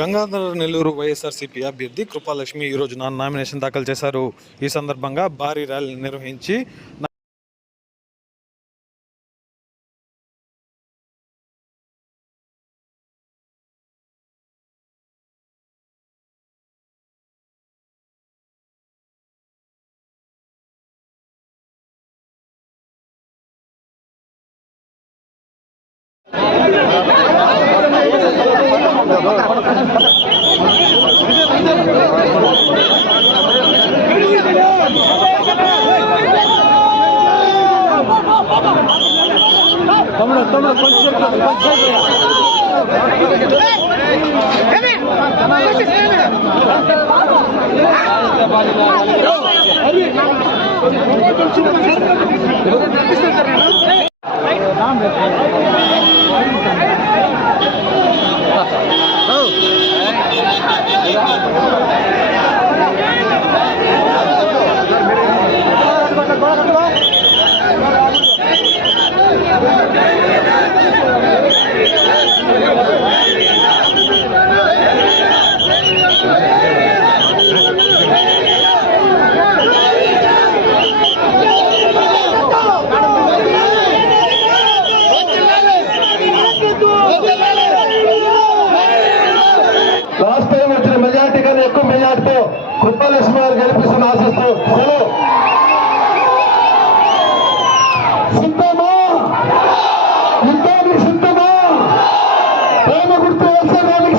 గంగాధర నెల్లూరు వైఎస్ఆర్సీపీ అభ్యర్థి కృపాలక్ష్మి ఈ నామినేషన్ దాఖలు చేశారు. ఈ సందర్భంగా భారీ ర్యాలీ నిర్వహించి তোমরা তোমরা পঞ্চায়েত পঞ্চায়েত కృష్ణలక్ష్మి గారు గెలిపిస్తున్న ఆశిస్తూ సెలవు. సిద్ధమా? యుద్ధానికి సిద్ధమా? ప్రేమ గుర్తు వేసేదానికి